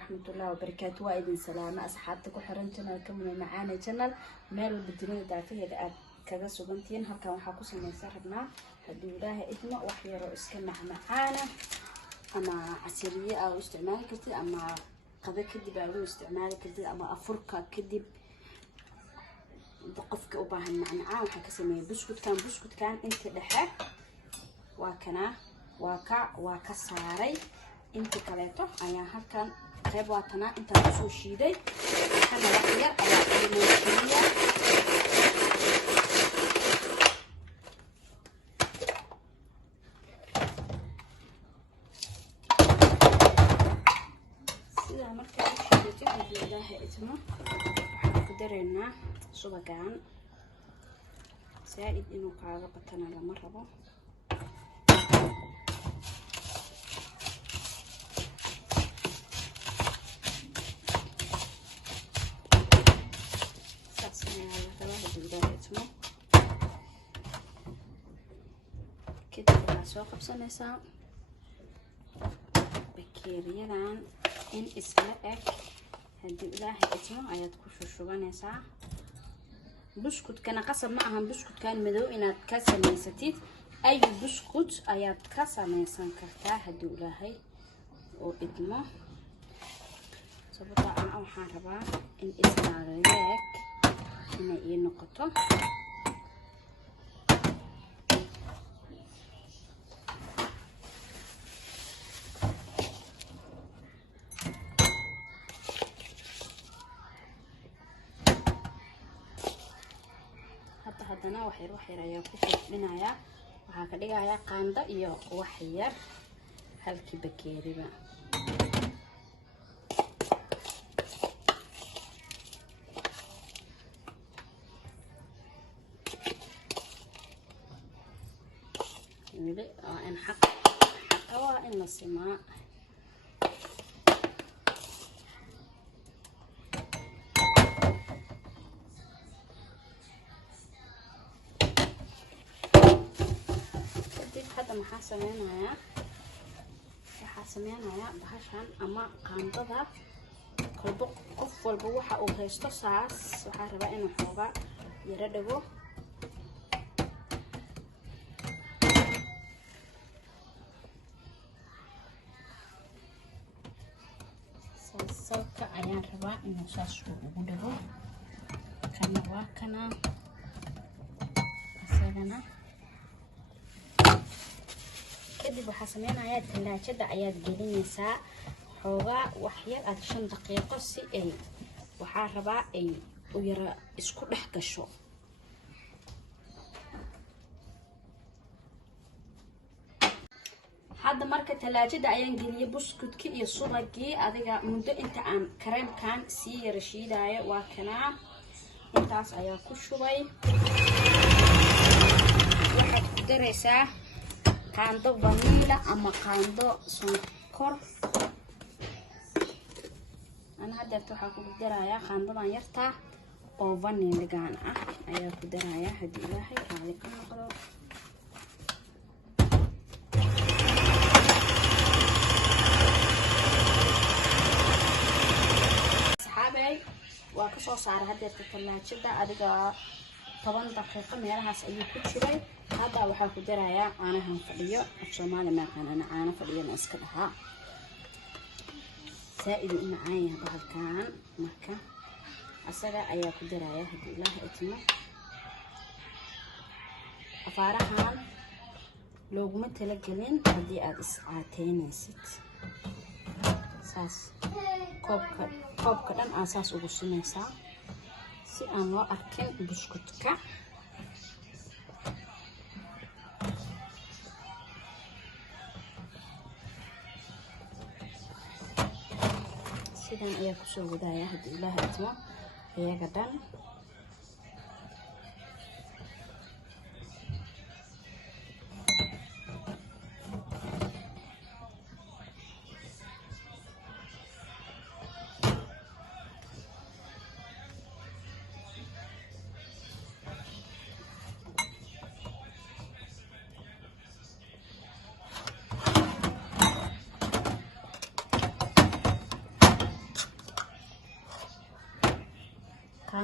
ورحمة الله وبركاته. وإذن سلامة أصحابتك وحرنتنا كم معانا جنال مال بدون دافية لأ كذا سبنتين هالكون حقوس المسارنا هدولها إثم وحيرو إسكنا معانا أما عسيرية أو استعمال كتير أما قبل كدب أو استعمال كتير أما أفرك كدب بقفك أباهن معنا وحكسمي بسكوت كان أنت لحق وكنا وكساري انت كليتو ايا halkan qayb waatana inta soo shiiday kana wax yar ayaa ilmooniya sida marka shiiday ilaahay isma ku dareena subagaan saaid inuu kaaga batana lama rabo كده سو قبسنيسا بكيريان ان اسلاك هدي ilaahay ismo ayaad ku shushubinaysaa buskut kana qasab ma ahan buskut kan madow inaad ka samaysatid ay buskut ayaad ka samaysan kartaa hadii ilaahay oo idmo sababta aan waxaan rabaa in islaag inay noqoto hadana wax yar ayaa ku fidinaya waxa ka dhigaya qaando iyo wax yar halkii bakeeriba wili aan xaqawa in la simaa maxaa sameynaya bahashan ama qaandada kolba qof walba waxa uu haysto saas waxa rabaa inuu xooga yara dhago salka ayaan rabaa inuu saas ugu dhago kana waa kana asagana kadib waxa sameynaya talaajada ayaad gelinaysaa xooga wax yar aad 5 daqiiqo si ay waxa rabaa ay u yara isku dhex gasho hadda marka talaajada ayaan geliyay buskudki iyo subagii adiga muddo inta aan kareemkan si yara shiidayo waa kana intaas ayaa ku shubay waxaad ku daraysaa qaando vanilla ama qaando sonkor ana hadda waxa ku darayaa qaandadan yarta oo vanilla gaan ah ayaa ku darayaa hadii ilaahay raali ka noqdo saxaabay waa ka soo saaray hadda talaajada adiga 10 daqiiqo meelahaas ayuu ku jiray هذا وحاك درايا أنا هم فديو الصومالي ما كان أنا فديو نسكتها سائل معايا بهالكان مكة أسرع أياك درايا هدي الله إتمه أفارحان لو قمت لقلين هدي أسعتين ست ساس كوب كدن أساس وقصني سا سي أنا أركن بسكتك sidaan ayaa ku soo wadaya hadii ilaahay idmo iyaga dhan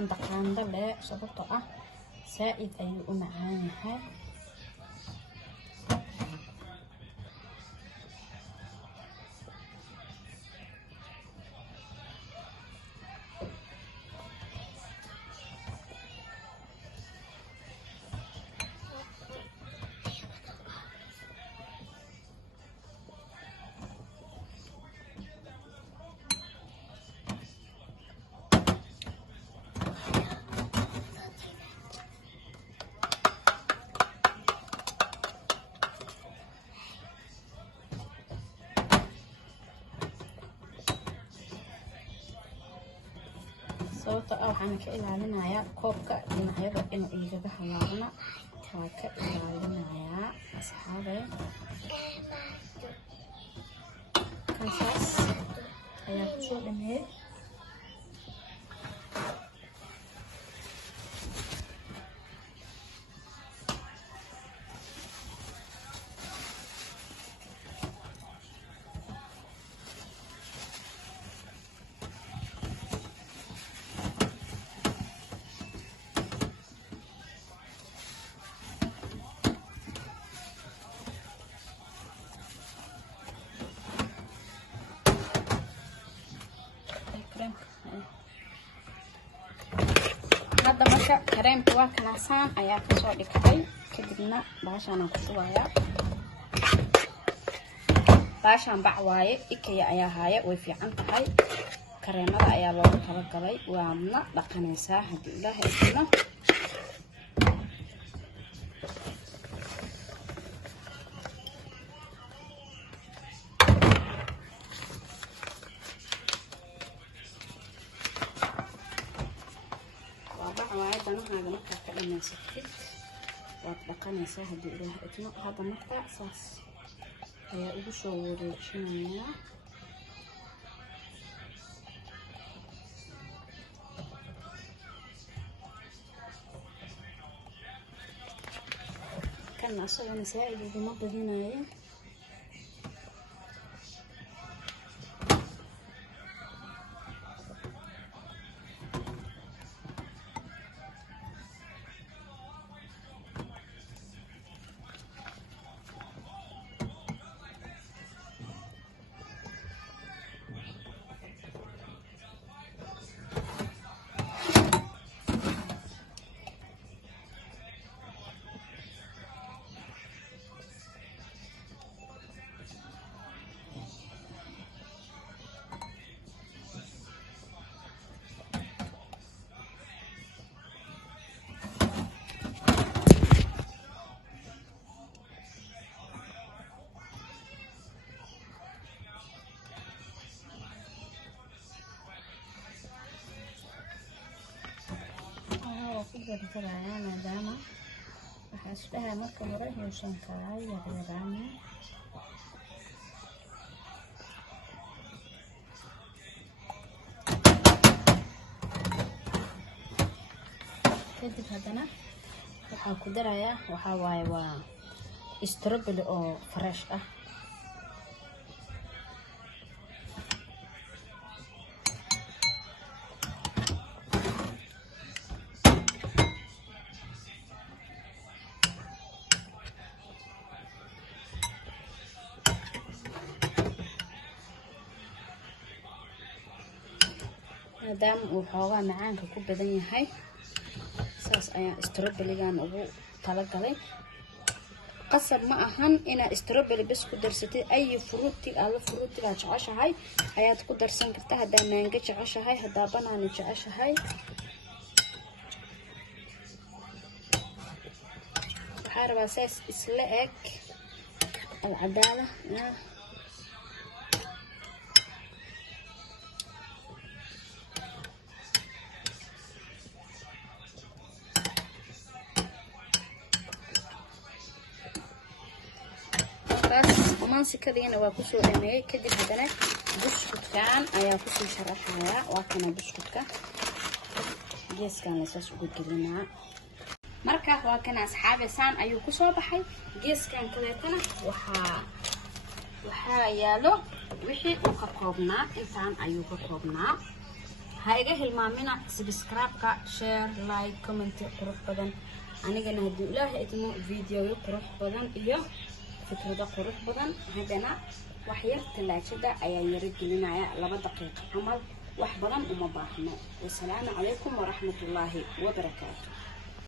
قاندة لا سبطة سائد أيو معاها sababta waxaan ka ilaalinayaa koobka dhinacyada inuu igaga halaabana waa ka ilaalinayaa asxaabe kaas ayaa ku soo dhameeyay هذا مركا كريم كواك ناسان أيا كسر دكتي كدبنا باشان كسوايا باشان بعواي إكيا أيا هاي وفي عن هاي كريمة أيا لو تلقلي وعمنا لقنيسة هدي الله إسمه هذا مقطع كأنه سكت وأطلقنا سهل إلى هذا مقطع صاص هيا أبشر شنو كان أصلا مسائل بمضى هنا كده مدامة وحسبها مركب رهي وشنكراي يغيراني kadib hadana waxaan ku darayaa waxa waaye waa strawberry oo fresh ah maadaama uu xoogaa macaanka ku badan yahay saas ayaan strawberry-gan ugu talagalay qasab ma ahan inaad strawberry bas ku darsatid ay fruitiga jeceshahay ayaad ku darsan kartaa hadaa mango jeceshahay hadaa banana jeceshahay waxaa rabaa saas isla eg alcadaala sikadina waa ku soo dhameeyay kadib hadana buskudkan ayaa ku soo sharaxaya waa kana buskudka geeskan la soo gudgelinaa marka waa kana asxaabe saan ayuu ku soo baxay geeskan kaleetana waxa yaalo wixii uu ka koobnaa intaan ayuu ka koobnaa هايجا هالمامنا سبسكرايبك شير لايك كومنت قروح بدن أنا جنا هدي الله إتمو فيديو قروح بدن إياه فكرة قروح بدن هذانا وحير تلاجة أيا يرد لنا لبا دقيقة عمل وح بدن وما باحنا والسلام عليكم ورحمة الله وبركاته.